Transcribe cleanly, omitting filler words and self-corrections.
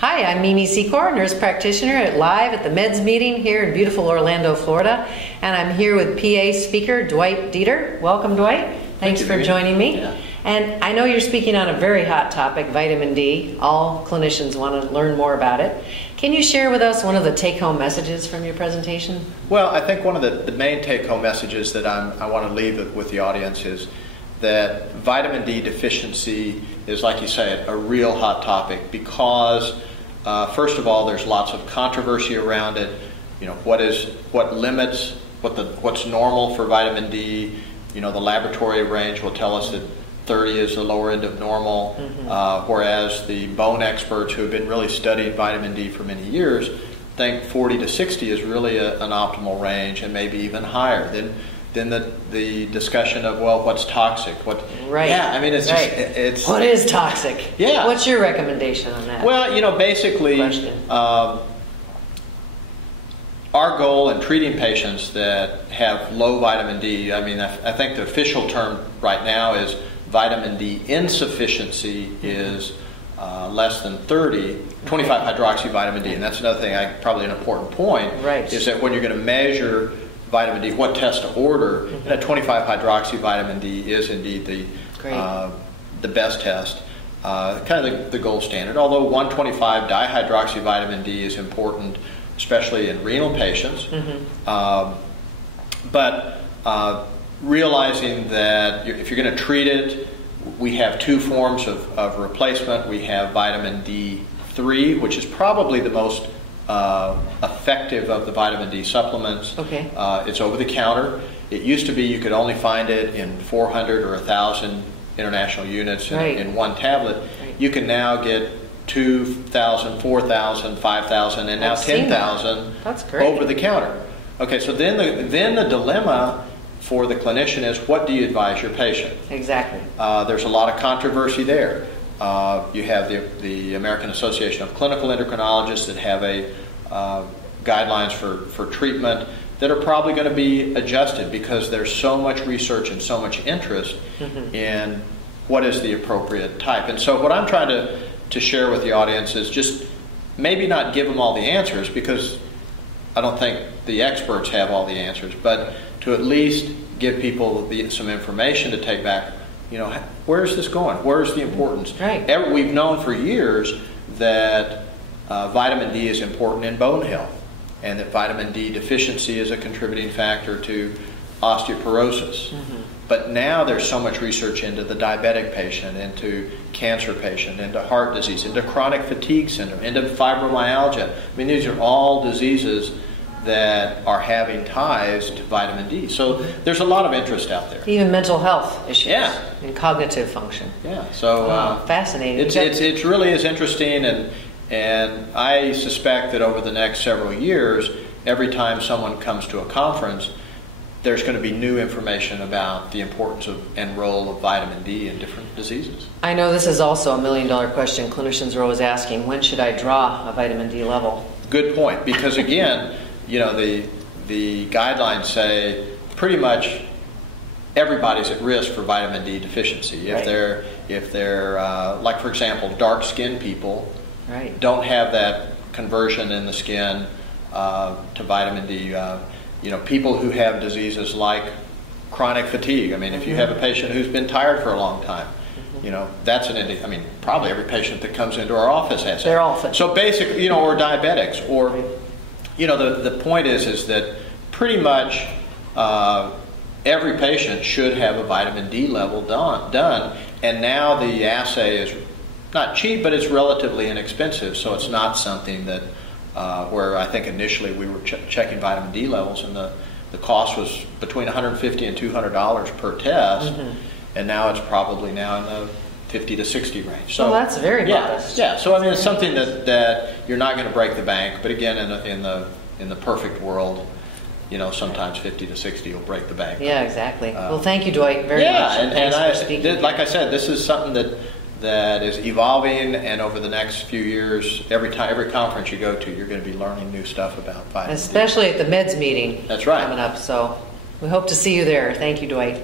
Hi, I'm Mimi Secor, nurse practitioner live at the Meds meeting here in beautiful Orlando, Florida. And I'm here with PA speaker Dwight Deter. Welcome, Dwight. Thanks for joining me. Yeah. And I know you're speaking on a very hot topic, vitamin D. All clinicians want to learn more about it. Can you share with us one of the take-home messages from your presentation? Well, I think one of the main take-home messages that I want to leave with the audience is that vitamin D deficiency is, like you say, a real hot topic because, first of all, there's lots of controversy around it. You know, what limits, what's normal for vitamin D. You know, the laboratory range will tell us that 30 is the lower end of normal, whereas the bone experts who have been really studying vitamin D for many years think 40 to 60 is really an optimal range, and maybe even higher. Then the discussion of, well, what's toxic? Right. Yeah, I mean, it's right. just, it's... What is toxic? Yeah. What's your recommendation on that? Well, you know, basically, our goal in treating patients that have low vitamin D, I mean, I think the official term right now is vitamin D insufficiency is less than 30, 25 hydroxy vitamin D. And that's another thing, probably an important point, right, is that when you're going to measure vitamin D, what test to order, and at 25 hydroxy vitamin D is indeed the best test, kind of the gold standard. Although 125 dihydroxy vitamin D is important, especially in renal patients. But realizing that if you're going to treat it, we have two forms of replacement. We have vitamin D3, which is probably the most effective of the vitamin D supplements. Okay. It's over the counter. It used to be you could only find it in 400 or 1,000 international units in one tablet. Right. You can now get 2,000, 4,000, 5,000, and now 10,000 over the counter. Okay, so then the dilemma for the clinician is, what do you advise your patient? Exactly. There's a lot of controversy there. You have the American Association of Clinical Endocrinologists that have guidelines for treatment that are probably going to be adjusted because there's so much research and so much interest in what is the appropriate type. And so what I'm trying to share with the audience is just maybe not give them all the answers, because I don't think the experts have all the answers, but to at least give people some information to take back. You know, where is this going? Where's the importance? Right. We've known for years that vitamin D is important in bone health, and that vitamin D deficiency is a contributing factor to osteoporosis. But now there's so much research into the diabetic patient, into cancer patient, into heart disease, into chronic fatigue syndrome, into fibromyalgia. I mean, these are all diseases that are having ties to vitamin D. So there's a lot of interest out there. Even mental health issues. Yeah. And cognitive function. Yeah. So fascinating. It really is interesting, and I suspect that over the next several years, every time someone comes to a conference, there's going to be new information about the importance and role of vitamin D in different diseases. I know this is also a million-dollar question clinicians are always asking: when should I draw a vitamin D level? Good point, because again, you know, the guidelines say pretty much everybody's at risk for vitamin D deficiency. If they're like, for example, dark-skinned people don't have that conversion in the skin to vitamin D. You know, people who have diseases like chronic fatigue. I mean, if you have a patient who's been tired for a long time, you know, that's I mean, probably every patient that comes into our office has They're all fatigued. So basically, you know, or diabetics, or, you know, the point is that pretty much every patient should have a vitamin D level done, and now the assay is not cheap, but it's relatively inexpensive, so it's not something that where I think initially we were checking vitamin D levels, and the cost was between $150 and $200 per test, and now it's probably now in the 50 to 60 range. So that's very modest. Yeah. So I mean, it's something that you're not going to break the bank, but again, in the perfect world, you know, sometimes 50 to 60 will break the bank. Yeah, exactly. Well, thank you, Dwight, very much. And like I said, this is something that is evolving, and over the next few years, every conference you go to, you're going to be learning new stuff about vitamin D. Especially at the Meds meeting. That's right. Coming up. So we hope to see you there. Thank you, Dwight.